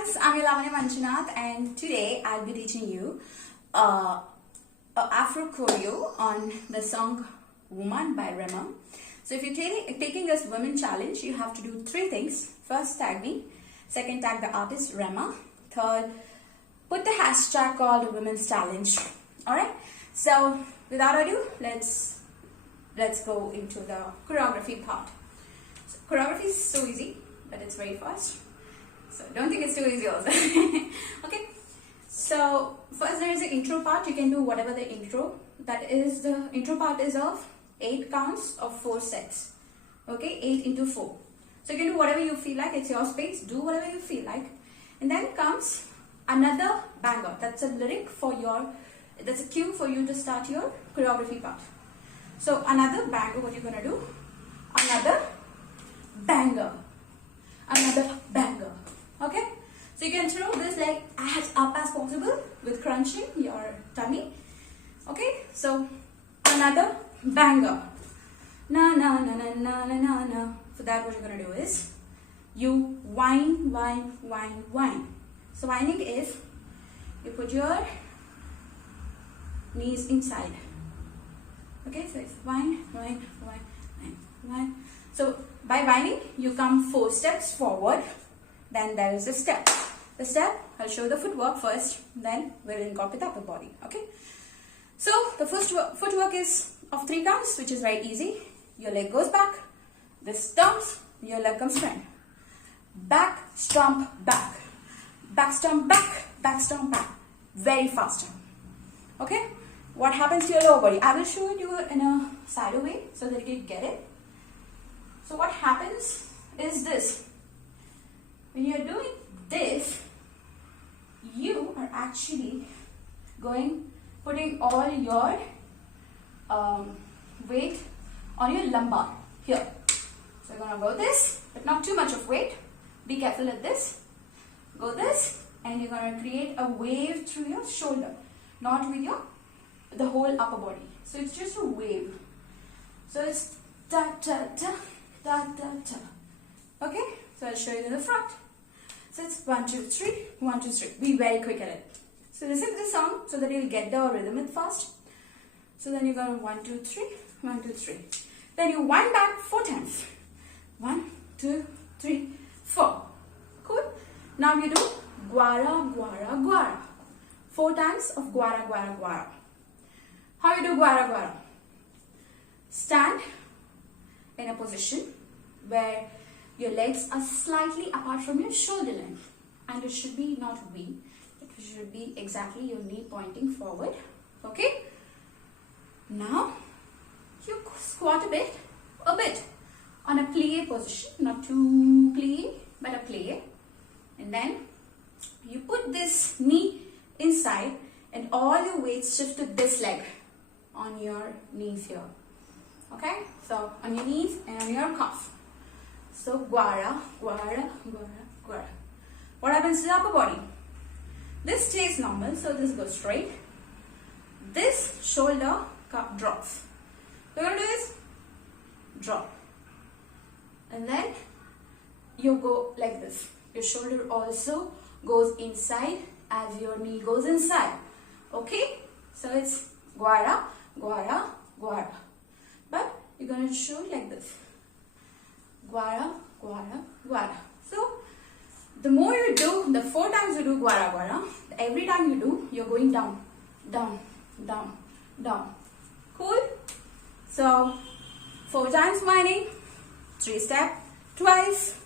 friends, I'm Lavanya Manjunath and today I'll be teaching you a Afro choreo on the song Woman by Rema. So if you're taking this women challenge, you have to do three things. First, tag me. Second, tag the artist Rema. Third, put the hashtag called women's challenge. Alright, so without ado, let's go into the choreography part. So, choreography is so easy, but it's very fast. So don't think it's too easy also. Okay, so first there is the intro part. You can do whatever the intro. That is, the intro part is of 8 counts of 4 sets. Okay, 8 into 4. So you can do whatever you feel like. It's your space. Do whatever you feel like. And then comes another banger. That's a lyric for your, that's a cue for you to start your choreography part. So another banger, what you're gonna do? Another banger. Another banger. Okay, so you can throw this leg as up as possible with crunching your tummy. Okay, so another banger. Na na na na na na na na. For that, what you're gonna do is you whine, whine, whine, whine. So whining is you put your knees inside. Okay, so it's whine, whine, whine, whine, whine. So by whining, you come 4 steps forward. Then there is a step. The step, I'll show the footwork first, then we'll incorporate the upper body. Okay. So the first footwork is of 3 counts, which is very easy. Your leg goes back, this stomps, your leg comes front. Back, stomp, back. Back, stomp, back. Back, stomp, back. Very fast. Okay. What happens to your lower body? I will show you in a side way so that you can get it. So what happens is this. When you are doing this, you are actually putting all your weight on your lumbar here. So you're going to go this, but not too much of weight. Be careful at this. Go this, and you're going to create a wave through your shoulder, not with the whole upper body. So it's just a wave. So it's da da da da da da. Okay, so I'll show you in the front. So it's 1, 2, 3, 1, 2, 3. Be very quick at it. So listen to the song so that you'll get the rhythm fast. So then you go 1, 2, 3, 1, 2, 3. Then you wind back 4 times. 1, 2, 3, 4. Cool. Now you do guara, guara, guara. 4 times of guara, guara, guara. How you do guara, guara? Stand in a position where your legs are slightly apart from your shoulder length, and it should be not V, it should be exactly your knee pointing forward. Okay, now you squat a bit on a plie position, not too plie but a plie, and then you put this knee inside and all your weight shift to this leg on your knees here. Okay, so on your knees and on your calf. So guara, guara, guara, guara. What happens to the upper body? This stays normal, so this goes straight. This shoulder cup drops. What you're going to do is drop. And then you go like this. Your shoulder also goes inside as your knee goes inside. Okay? So it's guara, guara, guara. But you're going to show it like this. Guara, guara, guara. So, the more you do, the 4 times you do guara, guara, every time you do, you're going down, down, down, down. Cool? So, 4 times winding, 3 step, twice,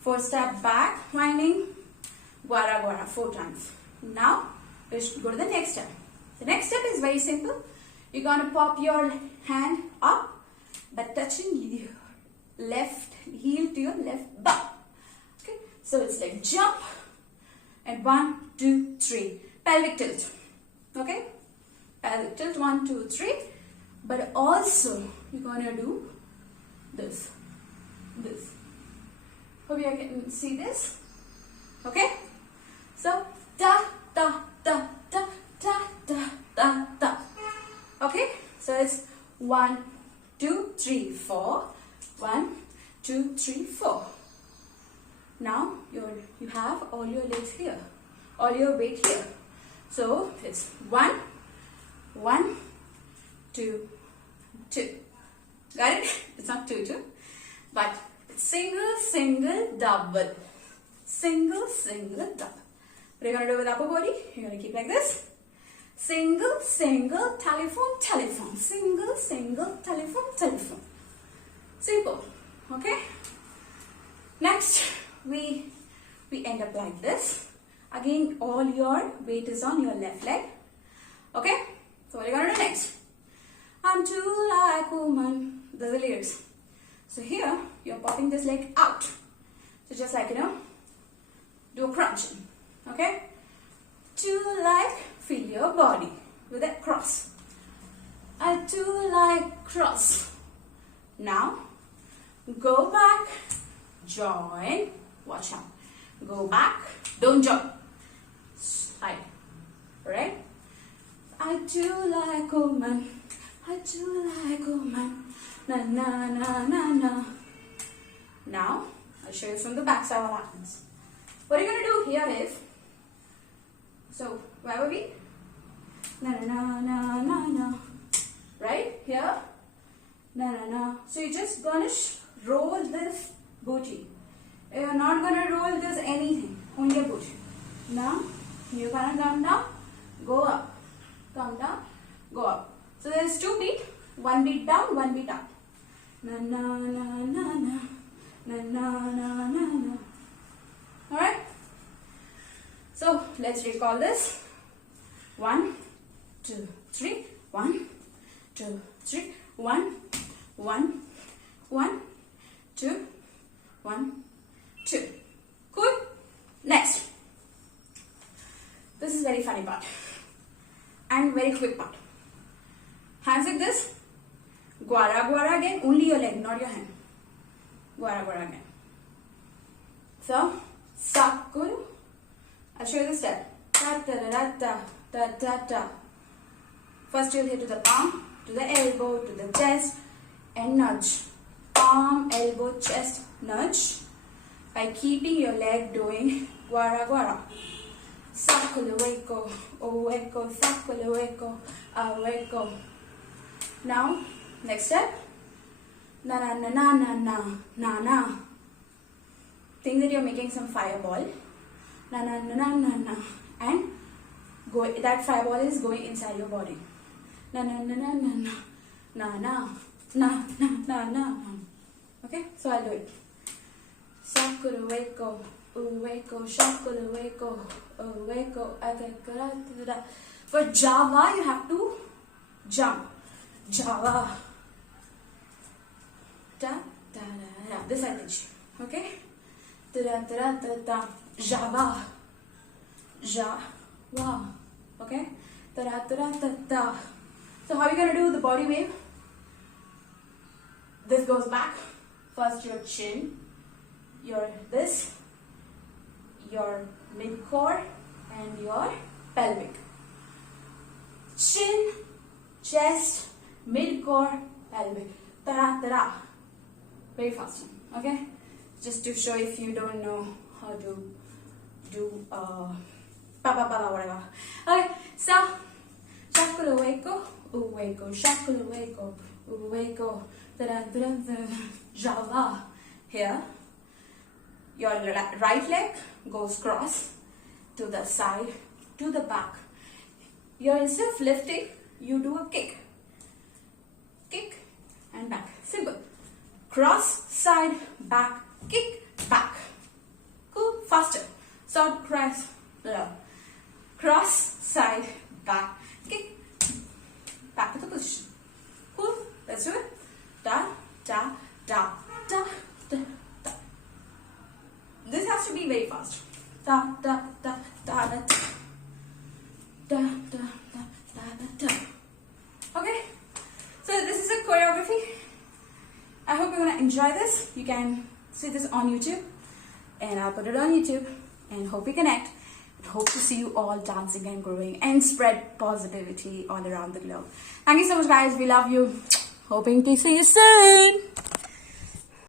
4 step back, winding, guara, guara, 4 times. Now, we should go to the next step. The next step is very simple. You're going to pop your hand up, but touching your left heel to your left butt. Okay, so it's like jump and 1, 2, 3. Pelvic tilt. Okay, pelvic tilt 1, 2, 3. But also you're gonna do this. Hope you can see this. Okay, so da da da da da da da da. Okay, so it's 1, 2, 3, 4. 1, 2, 3, 4. Now you have all your legs here, all your weight here. So it's 1, 1, 2, 2. Got it? It's not 2, 2, but it's single, single, double. Single, single, double. What are you going to do with upper body? You're going to keep like this. Single, single, telephone, telephone. Single, single, telephone, telephone. Simple. Okay? Next, we end up like this. Again, all your weight is on your left leg. Okay? So what are you going to do next? I'm too like woman. Those are the lyrics. So here, you're popping this leg out. So just like, do a crunching. Okay? Too like, feel your body with a cross. I too like cross. Now, go back, join, watch out. Go back, don't jump. Slide. Alright? I do like woman. I do like woman. Na na na na na. Now, I'll show you from the back side what happens. What you're going to do here is, so where were we? Na na na na na na. Right? Here? Na na na. So you're just going to roll this booty. You're not going to roll this anything. Only a booty. Now, you're going to come down, go up. Come down, go up. So there's 2 beats. 1 beat down, 1 beat up. Na na na na na. Na na na na na. Alright? So let's recall this. 1, 2, 3. 1, 2, 3. 1, 1, 1, 2, 1, 2. Cool? Next. This is very funny part. And very quick part. Hands like this. Guara guara again. Only your leg, not your hand. Guara guara again. So, sakuru. I'll show you the step. Ta ta ta ta ta ta ta. First you'll hit to the palm, to the elbow, to the chest, and nudge. Palm, elbow, chest, nudge. By keeping your leg doing guara guara. Sakulueko, oeko, sakulueko, aweko. Now, next step. Na na na na na na na na. Think that you're making some fireball. Na na na na na na. And that fireball is going inside your body. Na na na na na na na na na na na na. Okay, so I'll do it. Sakulueko. Uweko, shakuluweko, uweko, adakaratara. For Java, you have to jump. Java. Da, da, da, da. This I teach you. Okay? Da, da, da, da, da. Java. Java. Okay? Da, da, da, da, da. So how are you going to do the body wave? This goes back. First your chin. Your this. Your mid-core and your pelvic. Chin, chest, mid-core, pelvic. Ta-da, ta-da. Very fast. Okay? Just to show if you don't know how to do pa-pa-pa-pa, whatever. Okay, so shakuluweko, uweko, shakuluweko, uweko, ta-da, ta-da, ta-da. Java. Here. Your right leg goes cross to the side, to the back. You're instead of lifting, you do a kick. Kick and back. Simple. Cross, side, back, kick, back. Cool. Faster. Short cross. Cross, side, back, kick, back to the position. Cool. Let's do it. Da, da, da, da, da. This has to be very fast. Da da da da da da da da da da da. Okay. So this is a choreography. I hope you're gonna enjoy this. You can see this on YouTube, and I'll put it on YouTube. And hope we connect. And hope to see you all dancing and growing and spread positivity all around the globe. Thank you so much, guys. We love you. Hoping to see you soon.